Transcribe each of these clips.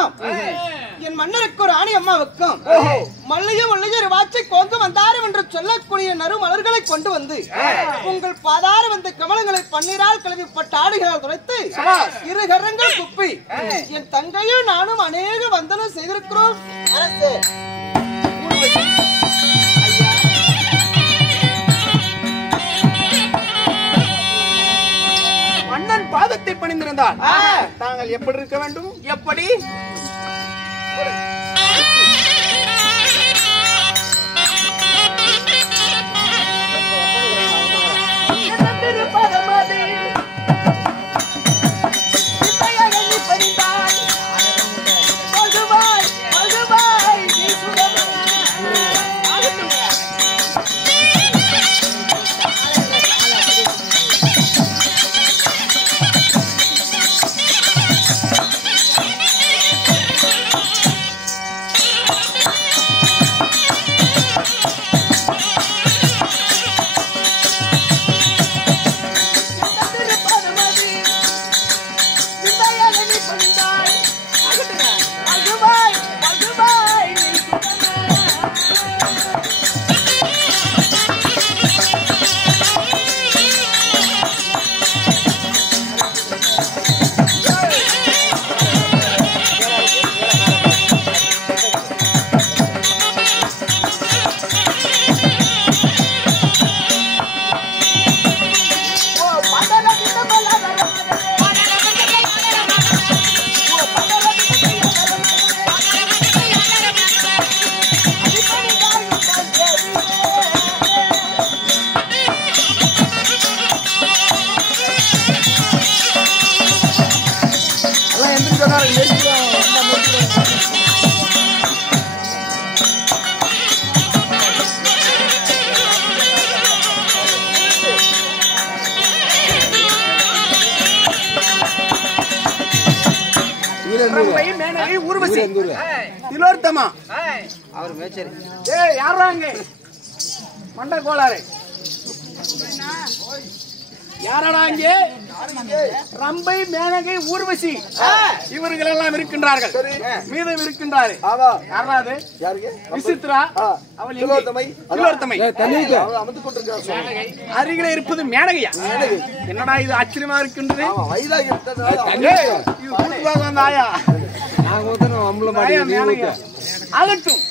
காரணம் என் மன்னருக்கு ஒரு ஆணி அம்மாவுக்கும் மல்லையும் ஒரு வாச்சை கொண்டு வந்தாரும் என்று சொல்லக்கூடிய நறு மலர்களை கொண்டு வந்து உங்கள் பாதார வந்த கமலங்களை பன்னீரால் கழுவிப்பட்ட ஆடுகளால் துடைத்து இரு கரங்கள் குப்பி என் தங்கையும் நானும் அநேக வந்தனம் செய்திருக்கிறோம் அரசே. மன்னன் பாதத்தை பணிந்திருந்தால் தாங்கள் எப்படி இருக்க வேண்டும்? எப்படி? திலோத்தமா அவர் மேச்சரி. ஏய் யாராங்க மண்ட கோளாறு யாரடா இங்கே? ரம்பை, மேனகை, ஊர்வசி இவர்கள் எல்லாம் இருக்கின்றார்கள். மீதம் இருக்கின்றாரு. யாராவது? விசித்ரா, அவள் திலோத்தமை. அருகிலே இருப்பது மேனகையா? என்னடா இது ஆச்சரியமா இருக்கின்றது. ஆகட்டும்.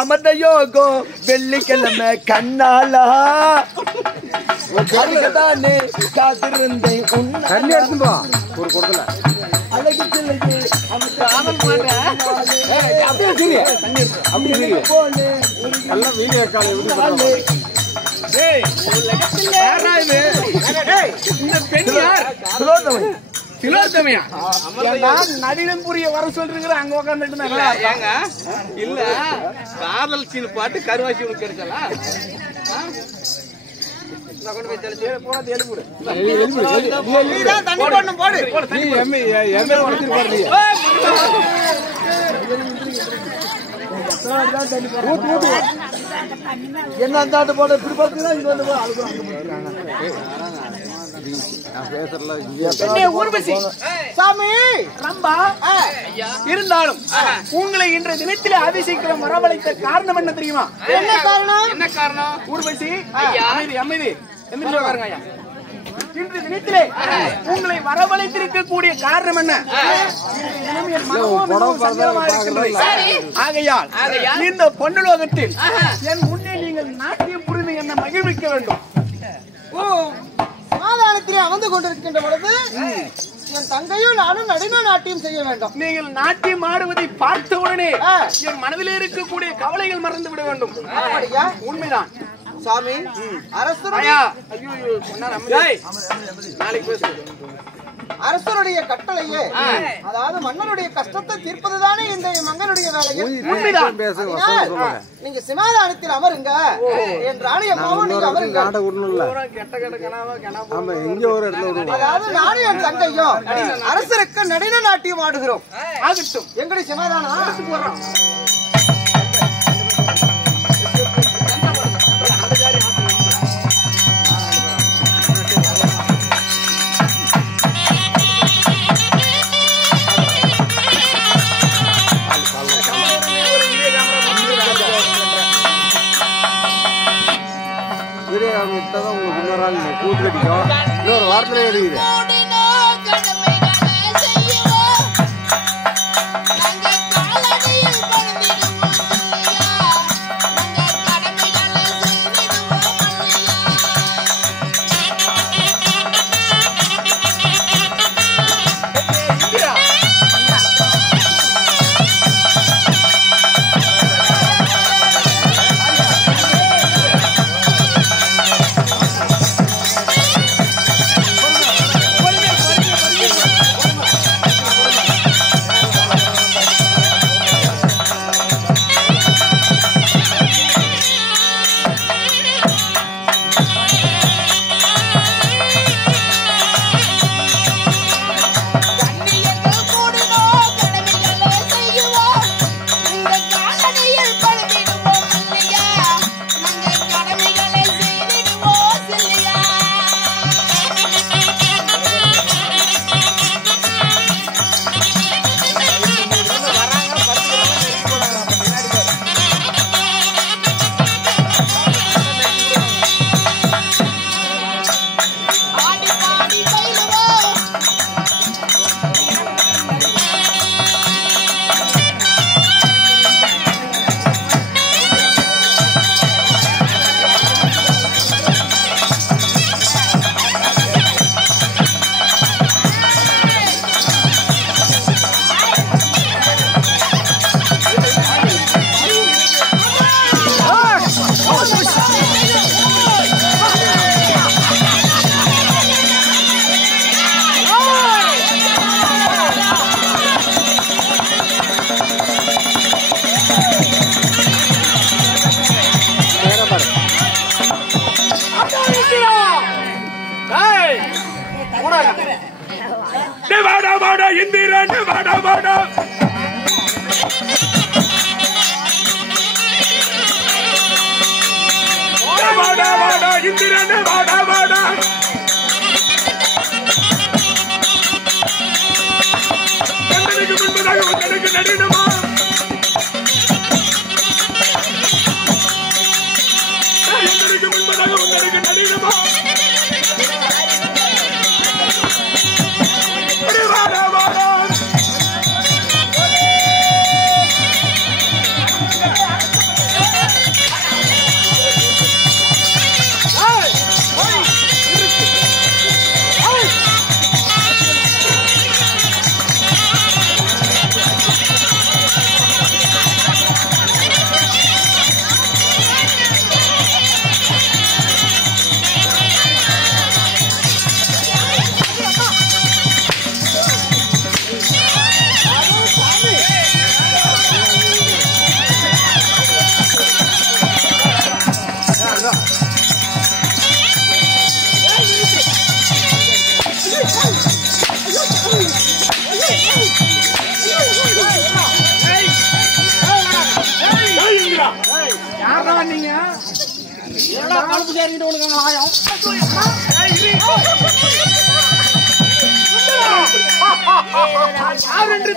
அமர்ந்த யோகம் வெள்ளிக்கிழமை கண்ணாலா தானே காத்திருந்தேன் ஒரு கொடுக்கல அழகு சிலைக்கு திலோத்தமையா நடினம் புரிய வர சொல்றீங்க. அங்க உட்காந்துட்டு ஏங்க இல்ல காதல் சீனு பாட்டு கருவாசி உனக்கு கிடைச்சலாம். என்ன அந்த போட இருந்தாலும் உங்களை இன்றைய தினத்திலே அதிசயிக்கிற வரவழைத்த காரணம் என்ன தெரியுமா? என்ன காரணம்? ஊர்வசி அமைதி இன்று தினத்திலே உங்களை வரவழைத்திருக்கக்கூடிய காரணம் என்ன? ஆகையால் இந்த பொன்னுலோகத்தில் என் முன்னே நீங்கள் நாட்டியம் புரிந்து என்னை மகிழ்விக்க வேண்டும். சமாதானத்திலே அமர்ந்து கொண்டிருக்கின்ற பொழுது என் தங்கையும் நானும் நடுங்க நாட்டியம் செய்ய வேண்டும். நீங்கள் நாட்டியம் ஆடுவதை பார்த்த உடனே என் மனதில் இருக்கக்கூடிய கவலைகள் மறந்து விட வேண்டும். உண்மைதான் சாமி. அரசருடைய கட்டளையே, அதாவது மன்னனுடைய கஷ்டத்தை தீர்ப்பதுதானே இந்த மகனுடைய வேலையை. நீங்க சமாதானத்தில் அமருங்க. என் ராணி அம்மாவும் நீங்க அமருங்க. அதாவது நானும் என் தங்கையும் அரசருக்கு நடின நாட்டியம் ஆடுகிறோம். ஆகட்டும், எங்களுடைய சமாதானம் போடுறோம். போட்டாதான் உங்களுக்கு இன்னொரு ஆள் கூட்டு கட்டிக்கும். இன்னொரு வாரத்திலே இருக்குது.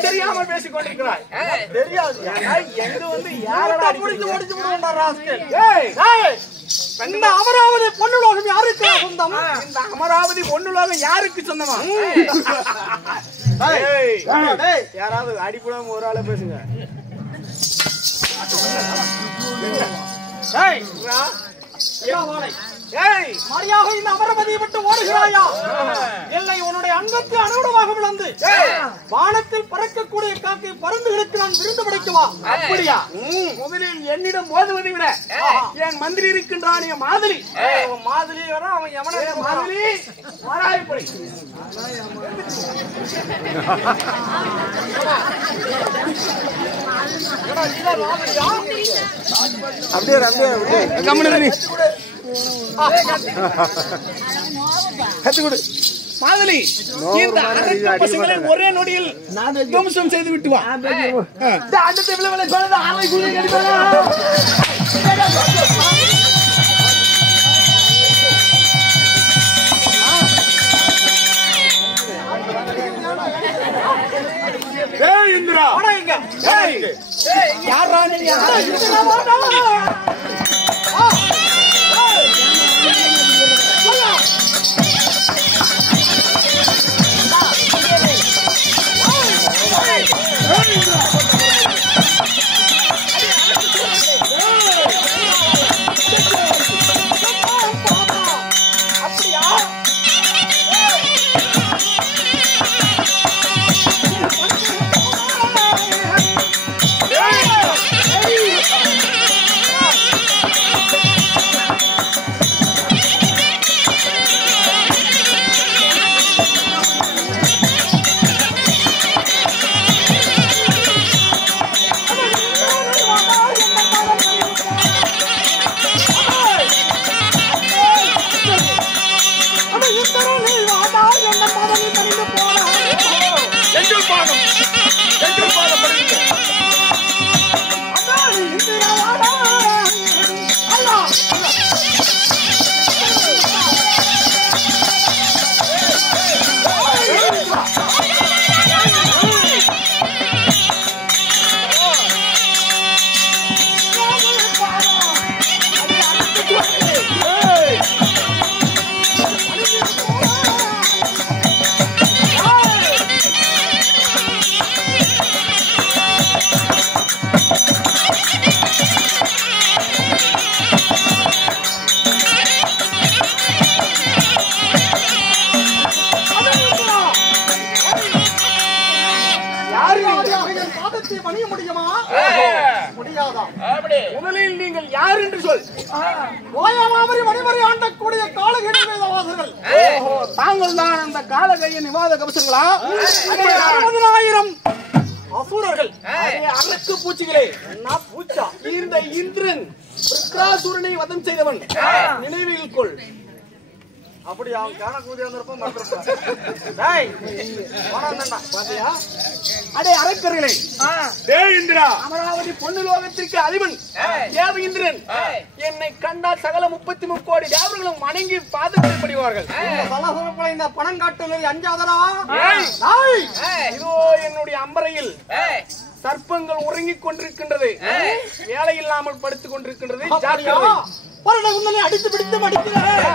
தெரியாமல் பேசிக் கொண்டிருக்கிறாய். தெரியாது. எங்க வந்து யாரடா முடிச்சு விடுவோம்டா ராஸ்கல். இந்த அமராவதி பொன்னுலோகம் யாருக்கு சொந்தம்? இந்த அமராவதி பொன்னுலோகம் யாருக்கு சொந்தமா? யாராவது அடிப்படாம ஒரு ஆளை பேசுங்க. மரியாக இந்த அமரபதியை விட்டு ஓடுகிறாயா? இல்லை உன்னுடைய அங்கத்து அனுகுணமாக விளந்து வானத்தில் பறக்கக்கூடிய காக்கை பறந்துகளுக்கு நான் விருந்து படைக்குவா? அப்படியா? முதலில் என்னிடம் மோதுவதை விட என் மந்திரி இருக்கின்றான் என் மாதிரி மாதிரி வர அவன் எவன மாதிரி மாறாய்ப்படி அப்படியே அப்படியே கம்முனு கத்துக்கொடு மாதலி. இந்த அரக்க பசங்களை ஒரே நொடியில் துவம்சம் செய்து விட்டு வா. இந்திரா யாரா நீ? என் பாதத்தை பணிய முடியுமா? முடியாதா? முதலில் நீங்கள் யார் என்று சொல். ஓயாமாவரி மணிமறை ஆண்டக்கூடிய காலகேய வேதவாசர்கள். தாங்கள் தான் அந்த காலகைய நிவாத கவசங்களா? 60,000 அசுரர்கள். அரக்கு பூச்சிகளே, என்ன பூச்சா? இந்த இந்திரன் விக்ராசுரனை வதம் செய்தவன் நினைவில் கொள். அப்படி அவன் காண கூதி வந்திருப்போம் டேய் போறான்டா பாத்தியா? அடே அரக்கர்களே, டேய் இந்திரா, அமராவதி பொண்ணு லோகத்திற்கு அதிபன் தேவ இந்திரன் என்னை கண்டால் சகல 33 கோடி தேவர்களும் வணங்கி பாதத்தில் பணிவார்கள். சலசலப்புல இந்த பணம் காட்டுவது அஞ்சாதரா? இதோ என்னுடைய அம்பரையில் சர்ப்பங்கள் உறங்கிக் கொண்டிருக்கின்றது, வேலை இல்லாமல் படுத்துக் கொண்டிருக்கின்றது. ஜாக்கிரதை. பரட உன்னை அடித்து பிடித்து மடிக்கிறேன்.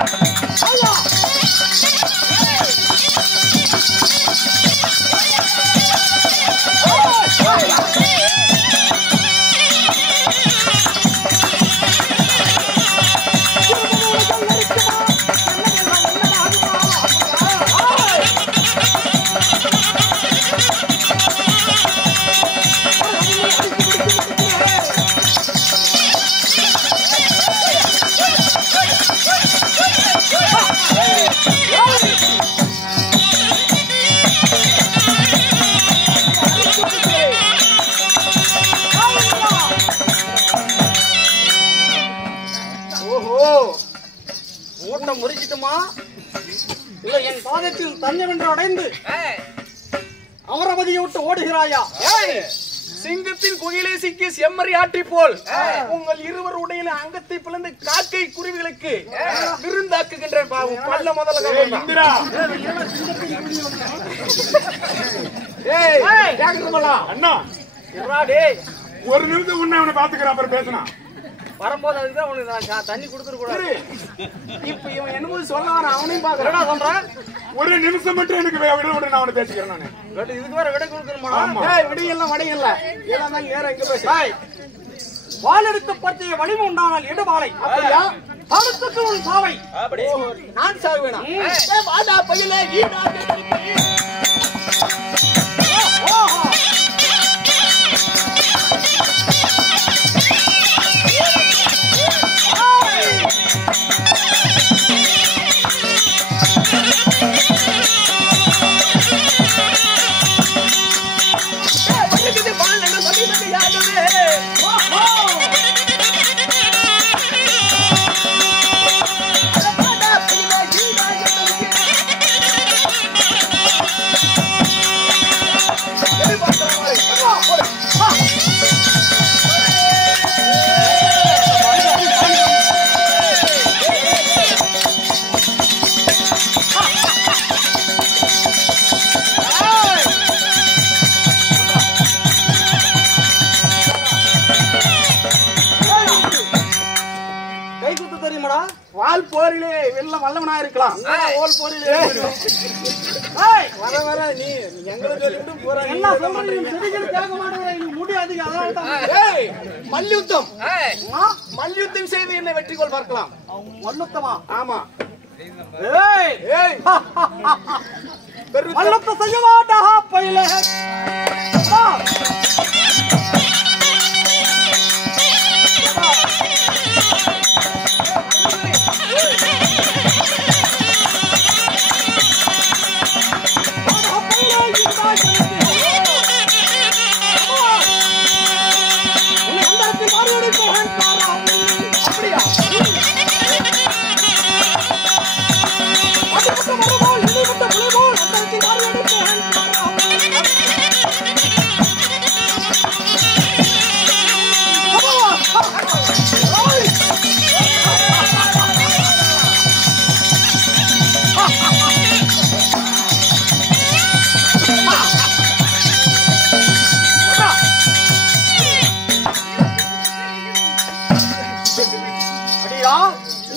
ஓட்டம் முறிச்சிட்டுமா இல்ல என் பாதத்தில் தஞ்சமென்று அடைந்து அமரவதியை விட்டு ஓடுகிறாயா? சிங்கத்தின் குகையிலே சிக்கி செம்மறி ஆற்றி போல் உங்கள் இருவர் உடைய அங்கத்தை பிளந்து காக்கை குருவிகளுக்கு விருந்தாக்குகின்ற பல்ல முதல்ல இந்திரா, அண்ணா ஒரு நிமிஷம் உன்னை அவனை பாத்துக்கிறேன், அப்புறம் பேசணும். வரும்போது அதுதான் உனக்கு நான் தண்ணி கொடுத்துட கூடாது. இப்ப இவன் என்னமோ சொல்ல அவனையும் பாக்குறேன் சொல்றேன். ஒரு நிமிஷம் மட்டும் எனக்கு விட விட நான் அவனை பேசிக்கிறேன். நானு இதுக்கு வேற விட கொடுக்கணுமா? விடையெல்லாம் வடையல்ல, ஏதாவது நேரம் எங்க பேச வால் எடுத்து பற்றிய வலிமை உண்டானால் எடுபாலை. அப்படியா? அடுத்துக்கு உன் சாவை. நான் சாக வேணாம். வாடா பையில வால் போரிலே வெள்ள வல்லவனா இருக்கலாம். ஓல் போரிலே வர வர நீ எங்களை சொல்லிட்டு போற என்ன சொல்றீங்க? செடிகள் கேட்க மாட்டேங்கிறீங்க. முடி அதிகம் அதனால தான். மல்யுத்தம் மல்யுத்தம் செய்து என்னை வெற்றி கொள் பார்க்கலாம். மல்லுத்தமா? ஆமா. ஏய் ஏய் மல்லுத்த செய்ய மாட்டா பையிலே.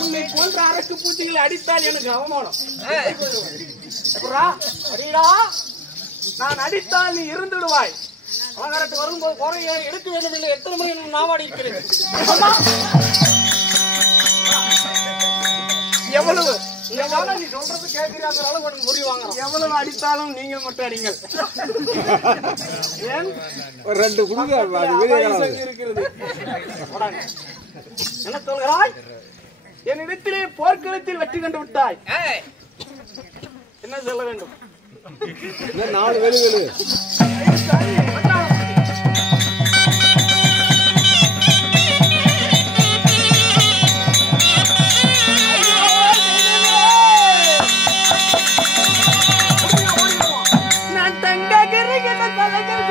உன்னை போன்ற அரசு பூச்சிகளை அடித்தால் எனக்கு அவமானம். நான் அடித்தால் நீ இருந்து விடுவாய். அவங்கரட்டு வரும்போது குறைய எடுக்க வேண்டும் இல்லை. எத்தனை முறை நாவாடி இருக்கிறேன். எவ்வளவு நீ சொல்றது கேட்கிறாங்கனால உனக்கு புரிவாங்க. எவ்வளவு அடித்தாலும் நீங்க மட்டும் அடிங்கள். ஏன் ஒரு 2 குடுங்க இருக்கிறது. என்ன சொல்கிறாய்? என்னிடத்திலே போர்க்களத்தில் வெற்றி கண்டு விட்டாய். என்ன சொல்ல வேண்டும்? 4 வேலு நான் தங்க கிரிகிட்ட தலைகள்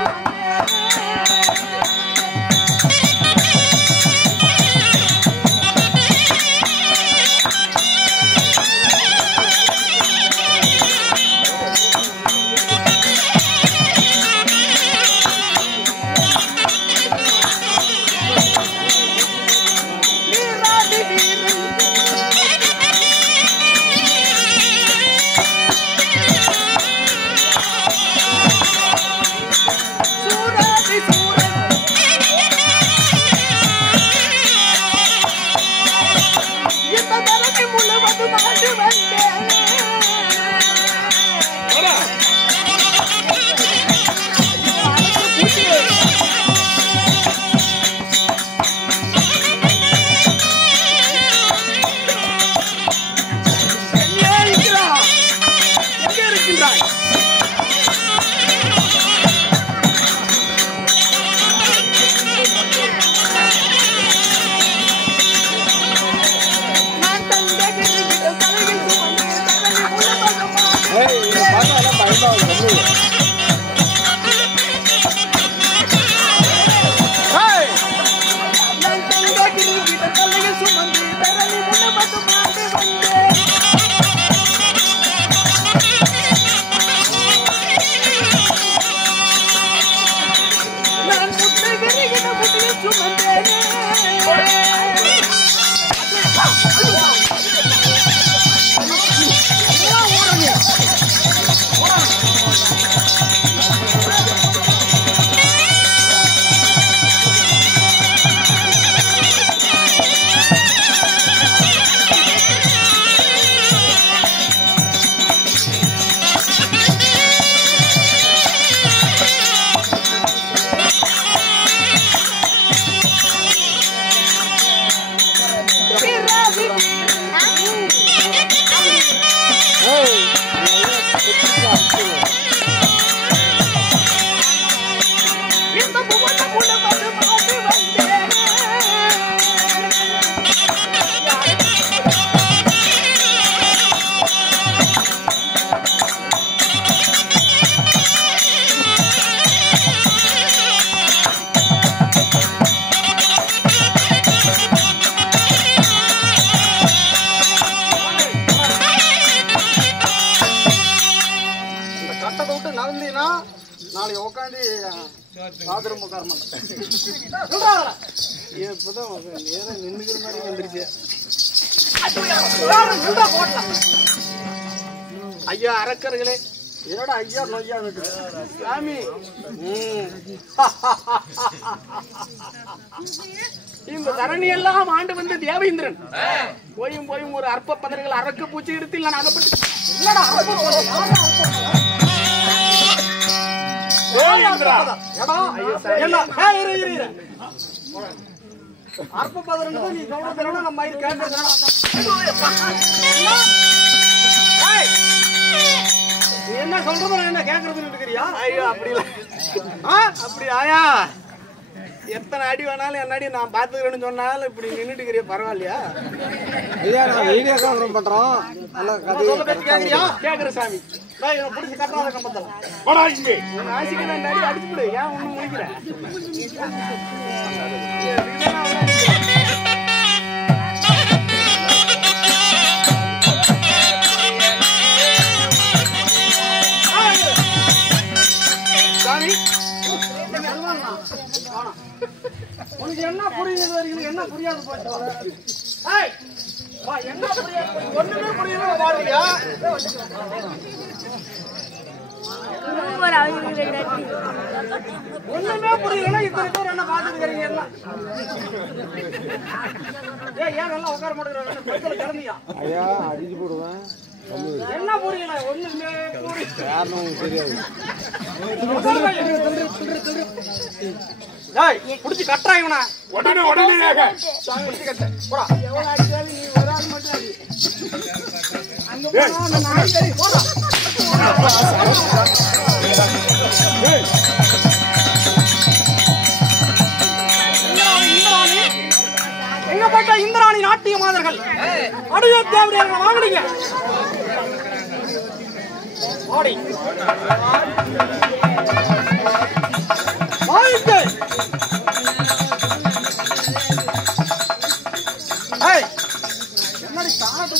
நாளைக்கு உட்காந்து பாத்ரூம் உட்கார மாட்டேன். இப்பதான் நேரம் நின்றுக்கிற மாதிரி வந்துருச்சு. ஐயா அரக்கர்களே, என்னோட ஐயா நொய்யா சாமி, இந்த தரணி எல்லாம் ஆண்டு வந்து தேவேந்திரன் போயும் போயும் ஒரு அற்ப பதர்கள் அரக்க பூச்சி எடுத்து நான் அகப்பட்டு அற்ப பதர்கள் நீ சொல்றது நம்ம மயில் கேட்கறது என்ன சொல்றது நான் என்ன கேட்கறதுன்னு இருக்கிறியா? ஐயோ அப்படி இல்ல, அப்படி ஆயா எத்தனை அடி வேணாலும் என்ன அடி நான் பாத்துக்கிறேன்னு சொன்னாலும் இப்படி நின்றுட்டு இருக்கிறியா? பரவாயில்லையா? வீடியோ கால் பண்றோம். கேக்குற சாமி பிடிச்சி கட்டுறாத கம்பத்தலாம் ஆசிக்கு நான் அடி அடிச்சுடு. ஏன் ஒண்ணு முடிக்கிறேன்? உனக்கு என்ன புரியுது வரைக்கும் என்ன புரியாது போச்சு? என்ன புரியாது? ஒண்ணுமே புரியல பாருயா. ஒண்ணுமே புரியல. இத்தனை பேர் என்ன பாத்துக்கிறீங்க எல்லாம்? ஏன் நல்லா உட்கார மாட்டேங்கிறாங்க? கிளம்பியா ஐயா அடிச்சு போடுவேன். என்ன புரியல? ஒண்ணுமே புரியல. காரணம் தெரியாது. புடிச்சு கட்டுறா இவனா. உடனே புடிச்சு கட்ட போடா. எவ்வளவு அடிச்சாலும் நீ ஒரு ஆள் மட்டும் அடி. அங்க போனா அந்த நாய் சரி போடா. எங்க போட்ட இந்திராணி நாட்டிய மாதர்கள் அடைய தேவடியாக வாங்குறீங்க. ஓடி வாங்கிட்டு என்னடி காணட்டு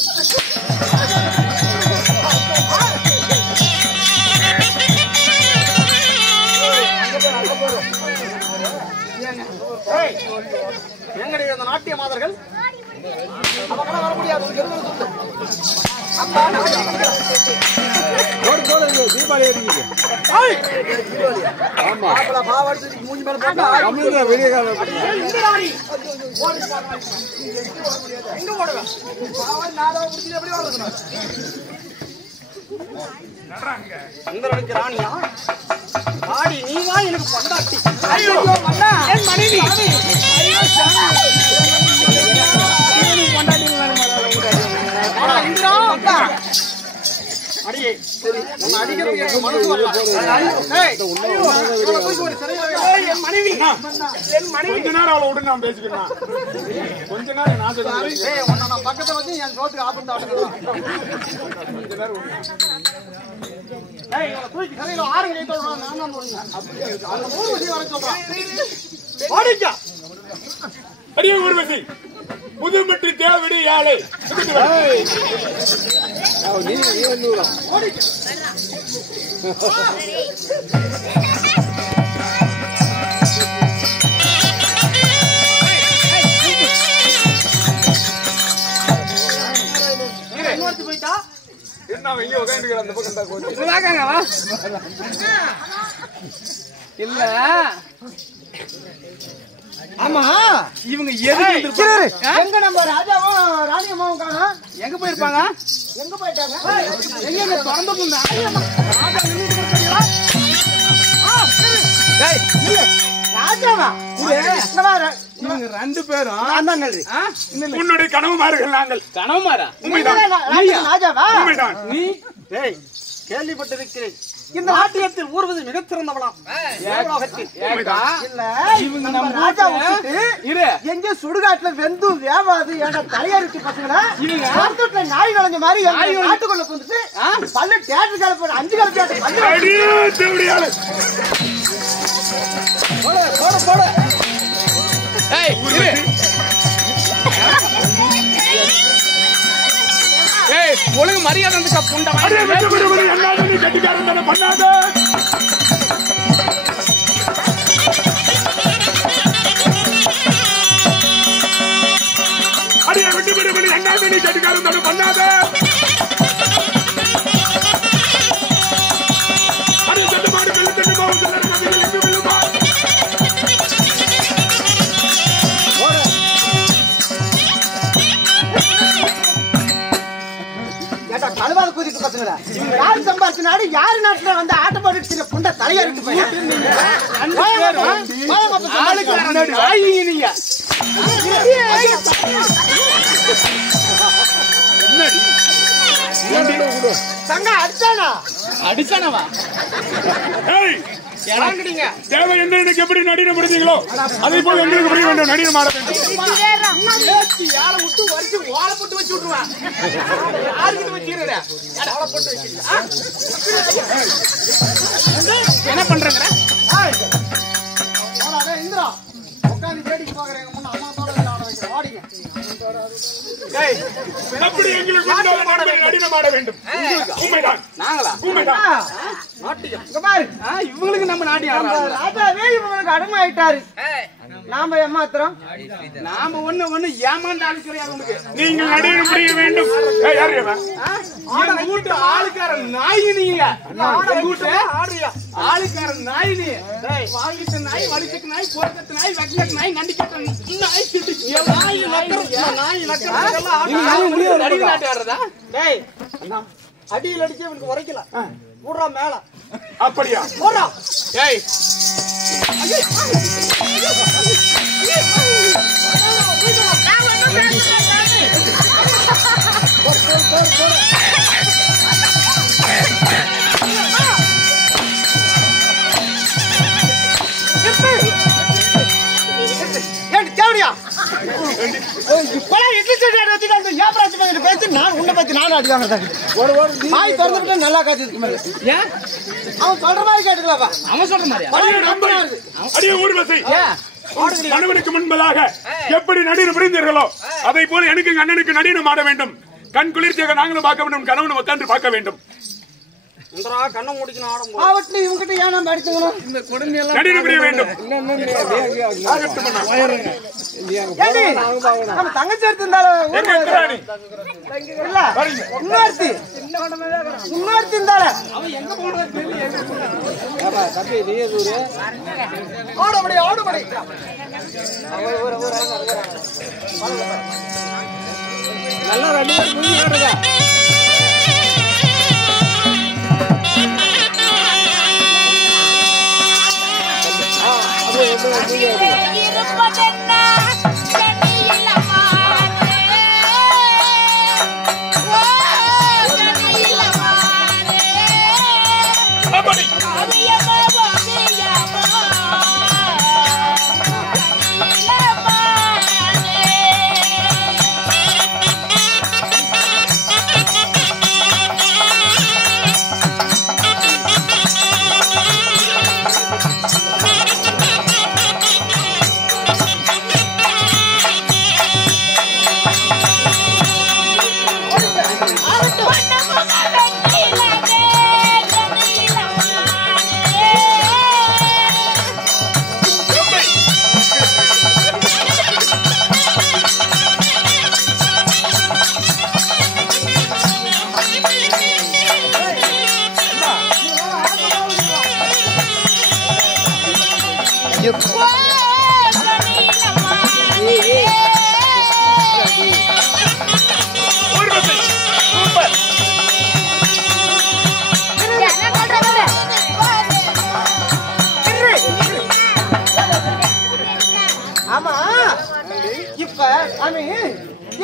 எங்கடி அந்த நாட்டிய மாதர்கள்? அவங்களாம் வர முடியாது. தீபாவளி அடிக்குது. ஆமா வெளியே காலம் இந்திரனுக்கு ராணியா? ஆடி நீதான் எனக்கு பொண்டாட்டி. என் மனைவி. அடியே உன்னை அடிக்கிறதுக்கு எனக்கு மனசு வரல. என் மனைவி கொஞ்ச நேரம் அவளை விட்டு நான் பேசிக்கிறேன். கொஞ்ச நேரம் நான் பேசுறேன். உன்னை நான் பக்கத்துல வச்சு என் சோத்துக்கு ஆபத்து ஆடுகிறேன். கொஞ்ச நேரம் தூக்கி கரையில ஆறு கை தோடுறான். நான் தான் போடுங்க. அந்த ஊர்வசி வர சொல்றான். ஓடிக்கா அடியே ஊர்வசி, புதுமட்டி தேவடி யாழை நீ வந்து போயிட்டா என்ன இங்க உட்காந்துக்கிற அந்த பக்கம் தான் போச்சு. இல்ல ஆமா இவங்க எதுக்கு எங்க நம்ம ராஜாவும் ராணியம்மாவும் காணோம்? எங்க போயிருப்பாங்க? எங்க போயிட்டாங்க? எங்க திறந்து ராஜாவா? இவங்க ரெண்டு பேரும் உன்னுடைய கனவு மாறுகள் நாங்கள். கனவு மாறா ராஜாவா? உண்மைதான். நீ கேள்விப்பட்டிருக்கிறேன். இந்த நாட்டியத்தில் ஊர்வது மிக சிறந்தவளாம். இல்ல இவங்க நம்ம ராஜா விட்டுட்டு எங்க சுடுகாட்டுல வெந்து வேவாது ஏன்னா தலையறிச்சு பசங்களா இவங்க நாட்டுல நாய் நுழைஞ்ச மாதிரி நாட்டுக்குள்ள வந்துட்டு பல்லு தேட்டர் கால போட 5 கால தேட்டர் போட போட ஒழுங்கு மரியாதை பண்ணாத அடியே விட்டு விடுபடி என்னாவது நீ கட்டிக்காரன் தானே பண்ணாத. அடியே செல்ல மாடு வெள்ள தண்ணி போகும் எங்கு விழுமா? கழுவாத கூதிக்கு பசங்களா யாரு சம்பாதிச்ச நாடு யாரு நாட்டுல வந்து ஆட்ட போட்டு புண்ட தலையறிட்டு போய் தங்க அடிச்சானா அடிச்சானவா தேவை என்று எனக்கு எப்படி நடின முடிஞ்சீங்களோ அதே போல எங்களுக்கு புரிய வேண்டும். நடின மாற வேண்டும். என்ன பண்றேங்க? இந்திரா உட்காந்து கேட்டுக்கு பாக்குறேன் முன்ன அம்மாத்தோட விளையாட வைக்கிறேன் வாடிங்க. அப்படி எங்களுக்கு நடின மாற வேண்டும். உண்மைதான். நாங்களா? உண்மைதான். இங்க பாரு இவங்களுக்கு நம்ம நாட்டியம் ராஜாவே இவங்களுக்கு அடிமை ஆயிட்டாரு. நாம ஏமாத்துறோம். நாம ஒண்ணு ஏமாந்து ஆளுக்கிறையா உனக்கு. நீங்கள் நடிகை புரிய வேண்டும். ஏய், யாரு இவன்? எங்க வீட்டு ஆளுக்கார நாய் நீங்க. எங்க வீட்டு ஆளுக்கார நாய் நீ. வாங்கிட்ட நாய், வலிச்ச நாய், போர்க்கட்ட நாய், வெக்கட்ட நாய், நண்டிக்கட்ட நாய், நாய் நக்கறதெல்லாம் ஆடுறதா? டேய், அடியில் அடிச்சு இவனுக்கு உரைக்கல. ஊர்றா மேல. அப்படியா? போறா. ஏய். நல்லா காத்து அவன் சொல்ற மாதிரி கேட்டுக்கலாப்பா. அவன் சொல்ற மாதிரி அடியே ஊர்வசி, கணவனுக்கு முன்பதாக எப்படி நடிகர் புரிந்தீர்களோ அதை போல எனக்கு எங்க அண்ணனுக்கு நடிகர் ஆட வேண்டும். கண் குளிர்ச்சியாக நாங்களும் பார்க்க வேண்டும், கணவனும் உட்கார்ந்து பார்க்க வேண்டும். கண்ணை முடிக்கணும் ஆடும் இவங்கிட்ட ஏன் நம்ம எடுத்துக்கணும்? நடிகர் புரிய வேண்டும். நம்ம தங்கச்சி எடுத்திருந்தாலும் இன்னொருத்தி இருந்தாலும் ஆடுபடி ஆடுபடி நல்லா ரெண்டு பேர் புரிஞ்சுக்கிட்டுங்க.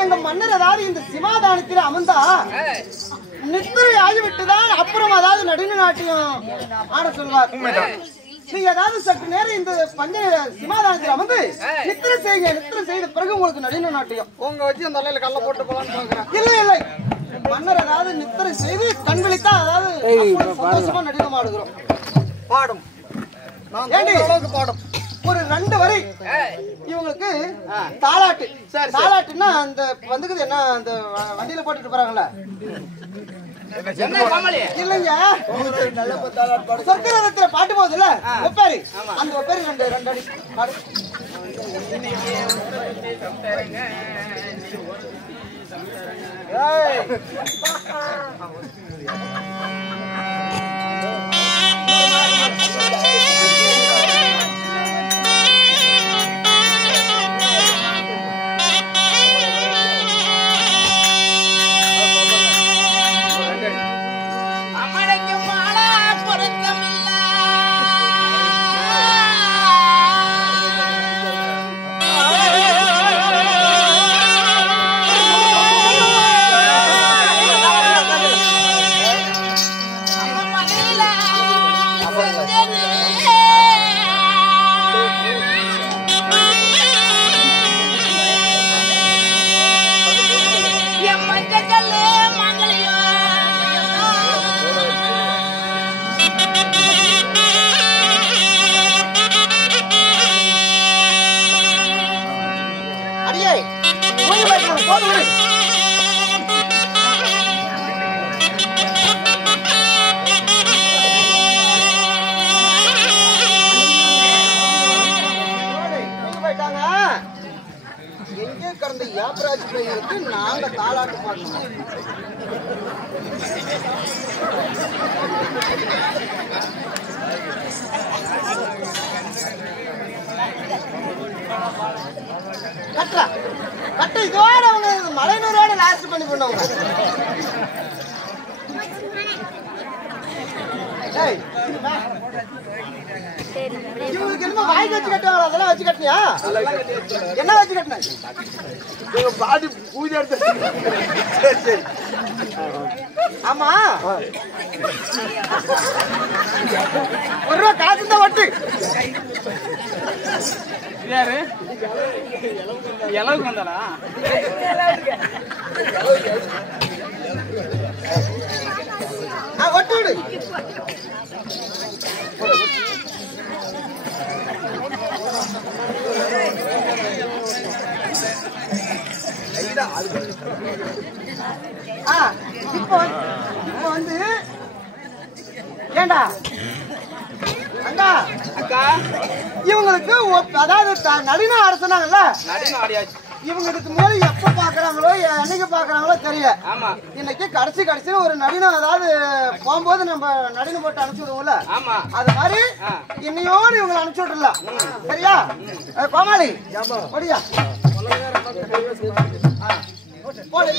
எங்க மன்னர் அதாவது இந்த சிமாதானத்தில் அமர்ந்தா நித்திரை ஆகிவிட்டுதான் அப்புறம் அதாவது நடுங்க நாட்டியம் ஆட சொல்வார். நீங்க ஏதாவது சற்று நேரம் இந்த பஞ்ச சிமாதானத்தில் அமர்ந்து நித்திரை செய்யுங்க. நித்திரை செய்த பிறகு உங்களுக்கு நடுங்க நாட்டியம் உங்க வச்சு அந்த தலையில கல்ல போட்டு போலான்னு சொல்றேன். இல்லை இல்லை, மன்னர் அதாவது நித்திரை செய்து கண் விழித்தா அதாவது சந்தோஷமா நடினம் ஆடுகிறோம். பாடும் பாடும் ஒரு 2 வரை இவங்களுக்கு தாலாட்டு. தாலாட்டுன்னா அந்த வந்துக்குது என்ன அந்த வண்டியில போட்டுட்டு போறாங்கல்ல இல்லைங்க, சொர்க்கரதத்துல பாட்டு போகுதுல்ல ஒப்பாரி, அந்த ஒப்பாரி 2 அடி பாடு. பிறந்த ஏப்பராஜ் பையனுக்கு நாங்க தாளாட்டு பாடணும். கட்டா கட்ட இதோட அவங்க மலைநூரோட லாஸ்ட் பண்ணி பண்ணுவாங்க. இவங்களுக்கு என்னமோ வாய்க்கு வச்சு கட்டுவாங்க, அதெல்லாம் வச்சு கட்டினியா? என்ன வச்சு கட்டின? பாதி பூஜை. சரி ஆமா, ₹1 காசு தான் வட்டு. யாரு எளவுக்கு வந்தாடா? ஒட்டு விடு. இப்போ வந்து ஏண்டா அக்கா அக்கா இவங்களுக்கு அதாவது நளின அரசனாங்கல்ல, நடின ஆடியாச்சு. இவங்க இதுக்கு மேல எப்ப பாக்குறாங்களோ என்னைக்கு பாக்குறாங்களோ தெரியல. ஆமா இன்னைக்கு கடைசியில ஒரு நடினம், அதாவது போகும்போது நம்ம நடினம் போட்டு அனுப்பிச்சு விடுவோம்ல, ஆமா அது மாதிரி இன்னையோடு இவங்களை அனுப்பிச்சு விட்டுலாம். சரியா கோமாளி? ஓடியா போடு.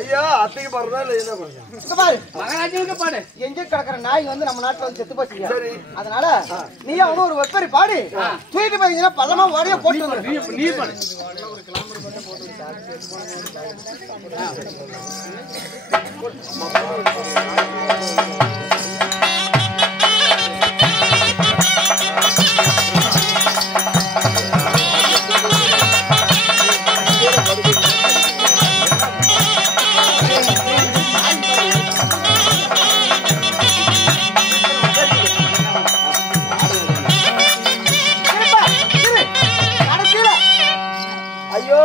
ஐயா அத்தைக்கு பாடுறதா இல்ல என்ன பாடு? எங்க கிடக்குற நாய் வந்து நம்ம நாட்டுல வந்து செத்து போச்சு. அதனால நீ அவனும் ஒரு வெப்பரி பாடு, தூக்கிட்டு போய் பள்ளமா ஓடிய போட்டு நீ பாடு. ஐயோ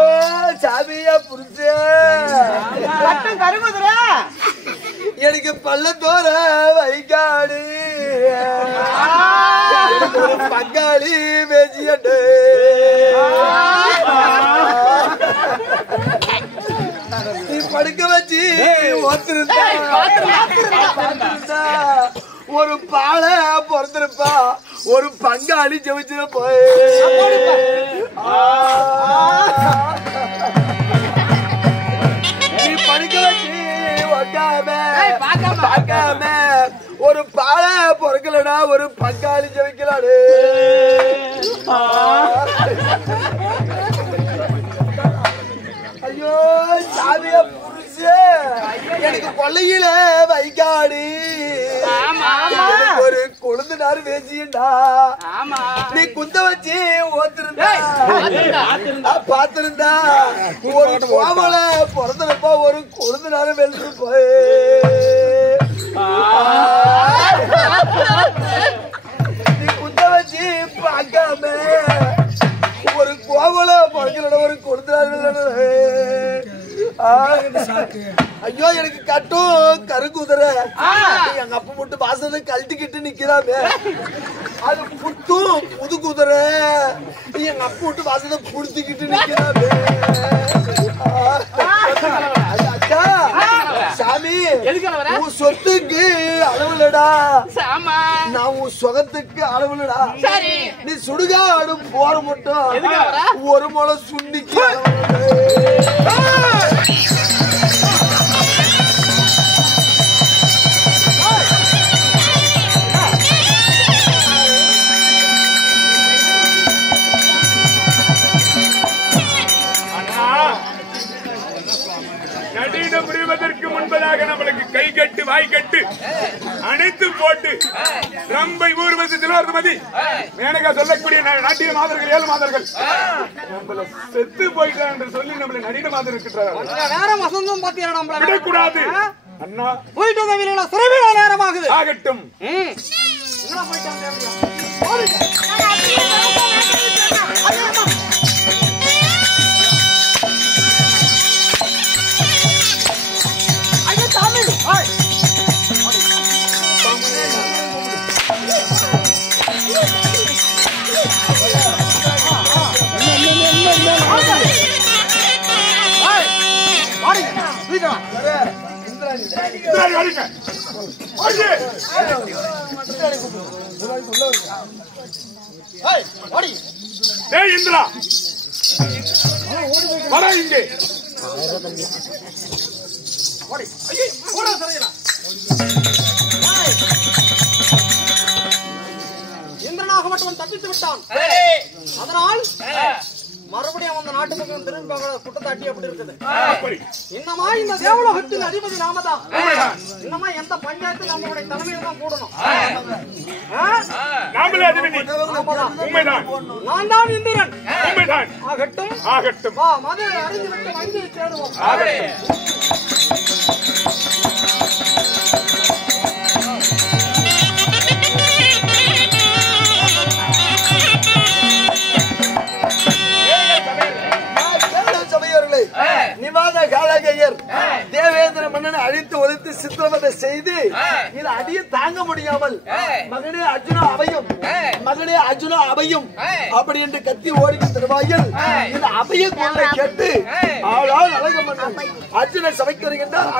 சாமியா புரிஞ்ச கருகுதுற எனக்கு பள்ளத்தோர வைக்காடு ஒரு பங்காளி பேசியட்டு நீ படுக்க வச்சு ஒத்துருந்தா ஒரு பாலை பிறந்திருப்பா, ஒரு பங்காளி ஜெயிச்சிட போய் நீ படுக்க வச்சு பார்க்காம ஒரு பாலை பொறுக்கலடா, ஒரு பங்காளி ஜெயிக்கலாடு. ஐயோ சாமியா புரிச்சு எனக்கு கொள்ளையில வைக்காடு ஒரு கொழுந்துனாரு பேசியண்டா, நீ குந்த வச்சு ஓத்திருந்தா பாத்திருந்தா ஒரு கோமல பிறந்தப்பா ஒரு கொழுந்துனாரு வெளுத்து போய் நீ குந்த வச்சு பார்க்காம ஒரு கோமல பிறக்கல ஒரு கொழுந்துனாரு. ஐயோ எனக்கு கட்டும் கருங்குதிரை எங்க அப்பா மட்டும் வாசனை கழட்டிக்கிட்டு நிக்கிறாமே, அது புட்டும் புது குதிரை எங்க அப்பா மட்டும் வாசனை புடிச்சுக்கிட்டு நிக்கிறாமே. சாமி எதுக்காக வர? உன் சொத்துக்கு அளவுலடா, ஆமா. நான் உன் சுகத்துக்கு அளவுலடா. சரி. நீ சுடுகாடு போற மட்டும் எதுக்காக வர? ஒரு முளை சுண்டிக்கு நடனம் புரிவதற்கு முன்பதாக நம்மளுக்கு கை கட்டு வாய் கட்டு அனைத்து போட்டு ரம்பை ஊர்வசி திலோர்மதி மேனகா சொல்லக்கூடிய நாட்டிய மாதர்கள் 7 மாதர்கள் நம்மள செத்து போயிட்டான் என்று சொல்லி நம்மளை நடின மாதர் இருக்கிறார்கள். நேரம் வசந்தம் பாத்தியா நம்மள விடக்கூடாது அண்ணா. போயிட்டு வந்த வீரல சிறைவிட நேரமாகுது. ஆகட்டும். எங்க போயிட்டாங்க? இந்திரா வர இங்கே. இந்திரனாக மட்டும் தப்பித்து விட்டான். அதனால் மறுபடியும் அந்த நாட்டு பக்கம் திரும்ப குட்டத்தாட்டி அப்படி இருக்குது. இன்னமா இந்த தேவலோகத்தின் அதிபதி நாமதான். இன்னமா எந்த பஞ்சாயத்து நம்மளுடைய தலைமையில் தான் கூடணும். நாமளே அதிபதி. உண்மைதான். நான் தான் இந்திரன். உண்மைதான். ஆகட்டும் ஆகட்டும். வா மது அறிந்துவிட்டு வங்கியை தேடுவோம். நிவாத காலகையர் தேவேந்திர மன்னனை அழித்து ஒழித்து சித்திரவதை செய்து இது அடியை தாங்க முடியாமல் மகனே அர்ஜுனா அபயம், மகனே அர்ஜுனா அபயம் அப்படி என்று கத்தி ஓடிக்க தருவாயில் இந்த அபய கொள்ளை கேட்டு ஆளால் அழக மன்னன் அர்ஜுனை சமைக்க வருகின்றார்.